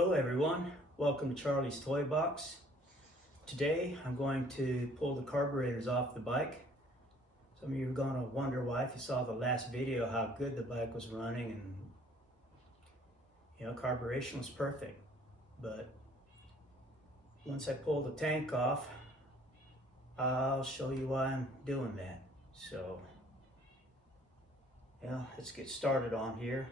Hello everyone, welcome to Charlie's Toy Box. Today I'm going to pull the carburetors off the bike. Some of you are going to wonder why, if you saw the last video, how good the bike was running, and carburation was perfect. But once I pull the tank off, I'll show you why I'm doing that. So let's get started on here.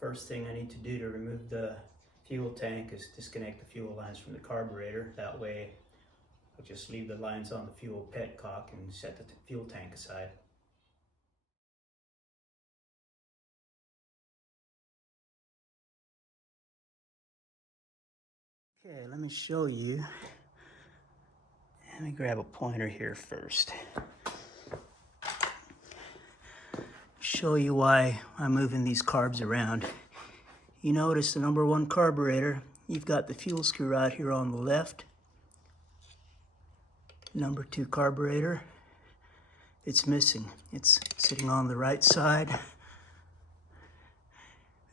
First thing I need to do to remove the fuel tank is disconnect the fuel lines from the carburetor. That way I'll just leave the lines on the fuel petcock and set the fuel tank aside. Okay, let me show you. Let me grab a pointer here first. Show you why I'm moving these carbs around. You notice the number one carburetor, you've got the fuel screw right here on the left. Number two carburetor, it's missing. It's sitting on the right side.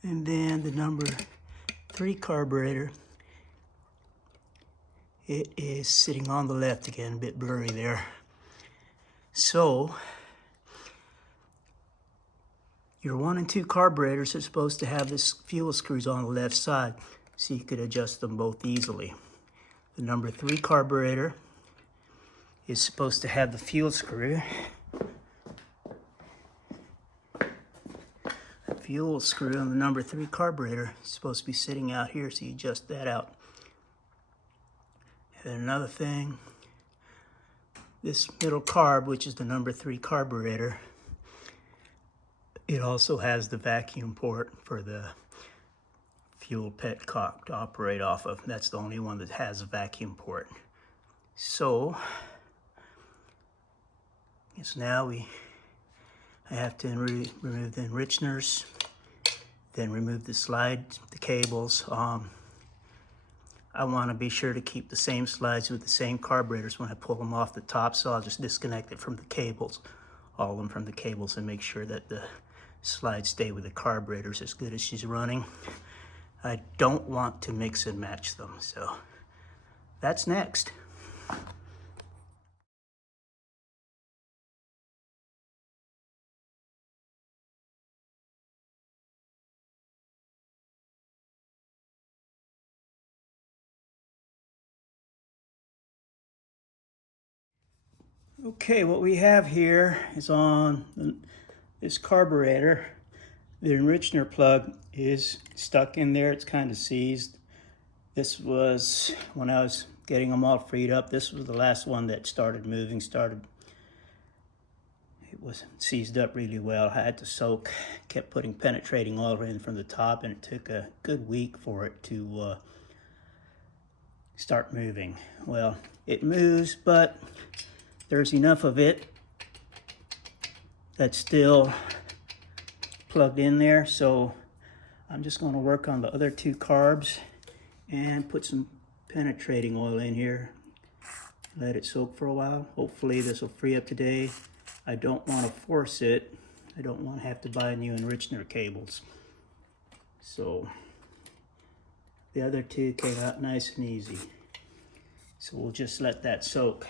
And then the number three carburetor, it is sitting on the left again, a bit blurry there. So your 1 and 2 carburetors are supposed to have this fuel screws on the left side, so you could adjust them both easily. The number 3 carburetor is supposed to have the fuel screw. The fuel screw on the number 3 carburetor is supposed to be sitting out here, so you adjust that out. And another thing, this middle carb, which is the number 3 carburetor, it also has the vacuum port for the fuel petcock to operate off of. That's the only one that has a vacuum port. So, I guess now I have to remove the enricheners, then remove the slides, the cables. I want to be sure to keep the same slides with the same carburetors when I pull them off the top, so I'll just disconnect it from the cables, all of them from the cables, and make sure that the slides stay with the carburetors as good as she's running. I don't want to mix and match them, so that's next. Okay, what we have here is on this carburetor. The enrichener plug is stuck in there. It's kind of seized. This was, when I was getting them all freed up, this was the last one that started moving, it was seized up really well. I had to soak, kept putting penetrating oil in from the top, and it took a good week for it to start moving. Well, it moves, but there's enough of it that's still plugged in there, so I'm just going to work on the other 2 carbs and put some penetrating oil in here. Let it soak for a while. Hopefully this will free up today. I don't want to force it. I don't want to have to buy new enrichener cables. So the other 2 came out nice and easy. So we'll just let that soak.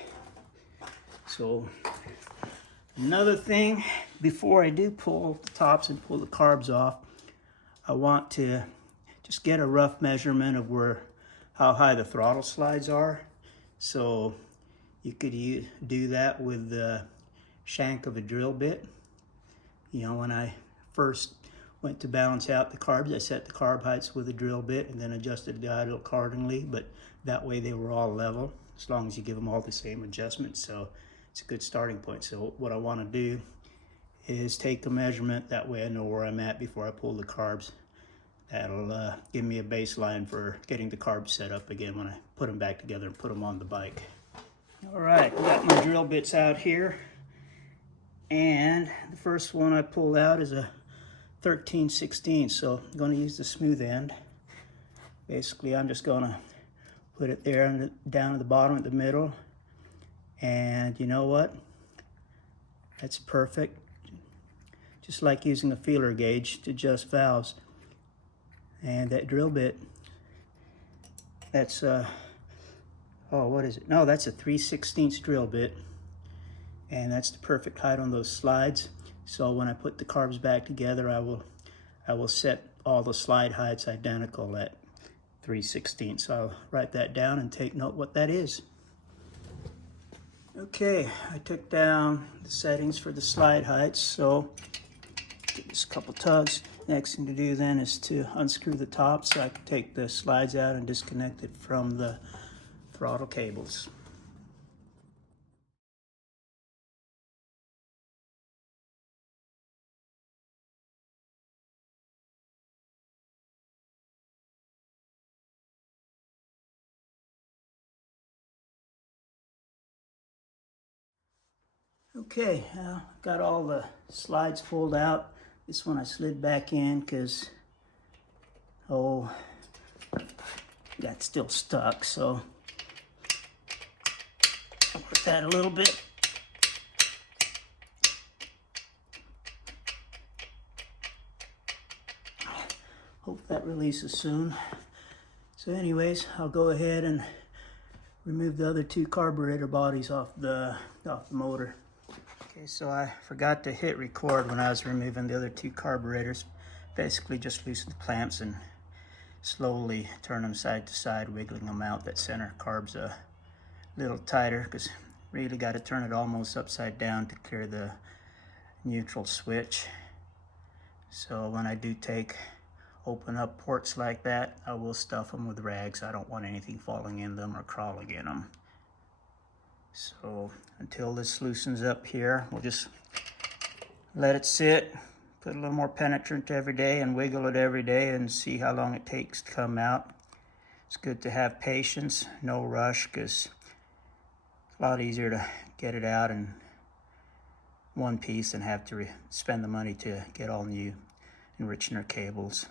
So another thing, before I do pull the tops and pull the carbs off, I want to just get a rough measurement of how high the throttle slides are. So you could do that with the shank of a drill bit. When I first went to balance out the carbs, I set the carb heights with a drill bit and then adjusted the idle accordingly, but that way they were all level, as long as you give them all the same adjustment. So it's a good starting point. So what I want to do is take a measurement, that way I know where I'm at before I pull the carbs. That'll give me a baseline for getting the carbs set up again when I put them back together and put them on the bike. All right, got my drill bits out here, and the first one I pulled out is a 13/16, so I'm going to use the smooth end. Basically, I'm just going to put it there and down at the bottom at the middle. And you know what? That's perfect. Just like using a feeler gauge to adjust valves. And that drill bit, that's oh, what is it? No, that's a 3/16 drill bit, and that's the perfect height on those slides. So when I put the carbs back together, I will set all the slide heights identical at 3/16. So I'll write that down and take note what that is. Okay, I took down the settings for the slide heights, so give this a couple tugs. Next thing to do then is to unscrew the top so I can take the slides out and disconnect it from the throttle cables. Okay, got all the slides pulled out. This one I slid back in because, oh, that's still stuck, so I'll work that a little bit. Hope that releases soon. So anyways, I'll go ahead and remove the other two carburetor bodies off the motor. Okay, so I forgot to hit record when I was removing the other two carburetors. Basically just loosen the clamps and slowly turn them side to side, wiggling them out. That center carb's a little tighter because really got to turn it almost upside down to clear the neutral switch. So when I do open up ports like that, I will stuff them with rags. I don't want anything falling in them or crawling in them. So until this loosens up here, we'll just let it sit, put a little more penetrant every day and wiggle it every day and see how long it takes to come out. It's good to have patience, no rush, because it's a lot easier to get it out in one piece and have to spend the money to get all new enrichener cables.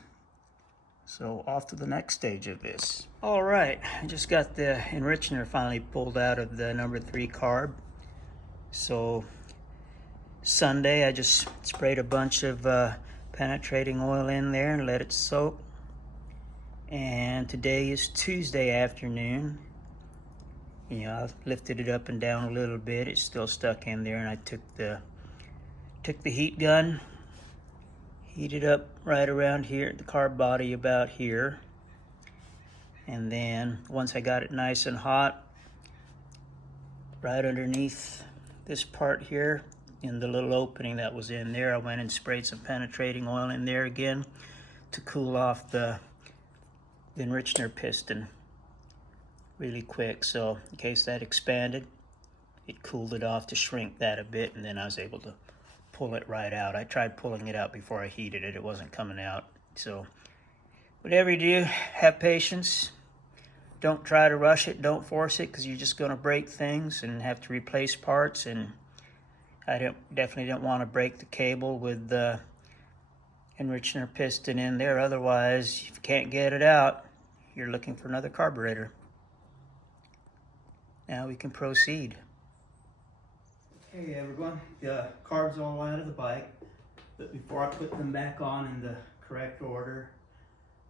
So off to the next stage of this. All right, I just got the enrichener finally pulled out of the number 3 carb. So Sunday I just sprayed a bunch of penetrating oil in there and let it soak. And today is Tuesday afternoon. You know, I lifted it up and down a little bit. It's still stuck in there, and I took the heat gun, heated up right around here at the carb body about here. And then once I got it nice and hot, right underneath this part here, in the little opening that was in there, I went and sprayed some penetrating oil in there again to cool off the enrichener piston really quick. So in case that expanded, it cooled it off to shrink that a bit, and then I was able to pull it right out. I tried pulling it out before I heated it. It wasn't coming out. So whatever you do, have patience. Don't try to rush it. Don't force it, because you're just going to break things and have to replace parts. And I definitely didn't want to break the cable with the enrichener piston in there. Otherwise, if you can't get it out, you're looking for another carburetor. Now we can proceed. Hey everyone, the carbs all out of the bike, but before I put them back on in the correct order,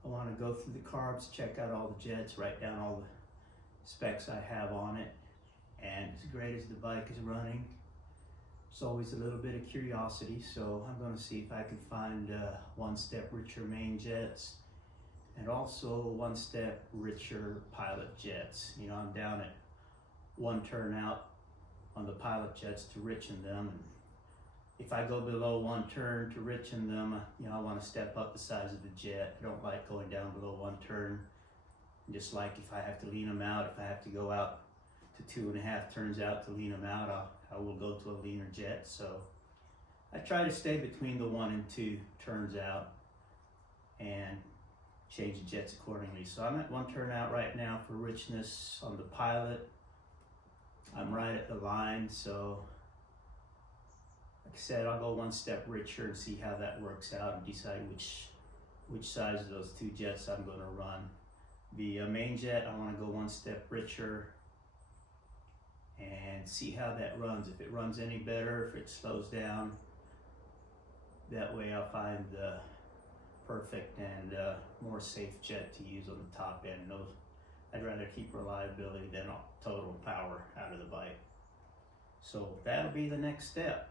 I want to go through the carbs, check out all the jets, write down all the specs I have on it. And as great as the bike is running, it's always a little bit of curiosity, so I'm going to see if I can find one-step richer main jets and also one-step richer pilot jets. You know, I'm down at 1 turnout on the pilot jets to richen them. And if I go below 1 turn to richen them, you know, I want to step up the size of the jet. I don't like going down below 1 turn. Just like if I have to lean them out, if I have to go out to 2.5 turns out to lean them out, I will go to a leaner jet. So I try to stay between the 1 and 2 turns out and change the jets accordingly. So I'm at 1 turnout right now for richness on the pilot. I'm right at the line, so like I said, I'll go 1 step richer and see how that works out and decide which size of those 2 jets I'm going to run. The main jet, I want to go 1 step richer and see how that runs. If it runs any better, if it slows down, that way I'll find the perfect and more safe jet to use on the top end. Those, I'd rather keep reliability than total power out of the bike. So that'll be the next step.